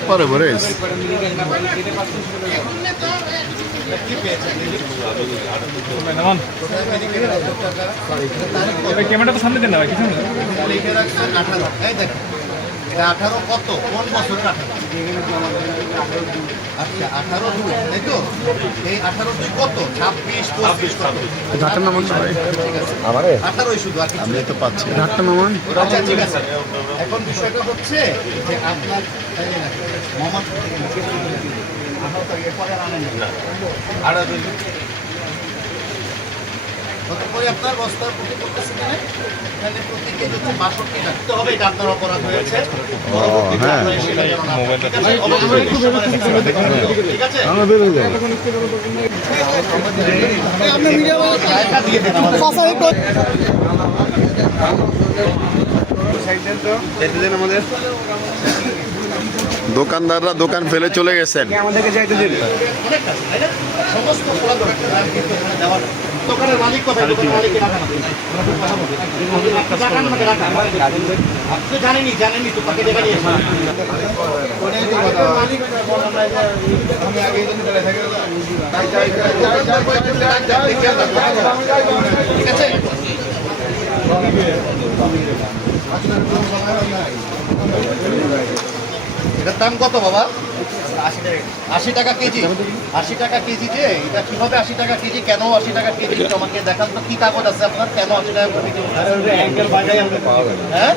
Para Boris. ক্যামেরাটা তো সামনে দেন না ভাই, কিছু না। এটা 18 কত কোন বছরের 18? আচ্ছা 18 2 তাই তো? এই 18 2 কত? 26 25 কত? ঢাকা নামান সবাই। ঠিক আছে আমারে 18ই শুধু আর কিছু আমি তো পাচ্ছি ঢাকা নামান। আচ্ছা ঠিক আছে। এখন বিষয়টা হচ্ছে যে আপনার মোহাম্মদ ততপরে আপনার বস্তার প্রতি করতেছে কিনা তাহলে প্রতি কেজি হচ্ছে 62 টাকা দিতে হবে। এটা আপনার অপরাধ হয়েছে। পরবর্তীতে হ্যাঁ। আপনার সেটা যেন না হয়। ঠিক আছে? অবশ্যই ঠিক আছে? আমরা বের হয়ে যাবো। টাকা দিয়ে দেন আমাদের। দোকানদাররা দোকান ফেলে চলে গেছেন। আমাদেরকে যাইতে দিন। অনেক কাছে, তাই না? সমস্ত খোলা দরকার আর কিন্তু ওখানে দেওয়ার দোকানের মালিক কোথায়? দোকানের মালিককে ডাকা না। আপনি ডাকান আমাকে ডাকান। আপনি তো জানেনই তো তাকে ডেকে নিয়ে এসেছেন। আমি আগে ঠিক আছে? এটার দাম কত বাবা? 80 টাকা কেজি। 80 টাকা কেজি যে এটা কিভাবে 80 টাকা কেজি, কেন 80 টাকা কেজি একটু আমাকে দেখান তো। কি কাগজ আছে আপনার, কেন 80 টাকা কেজি? হ্যাঁ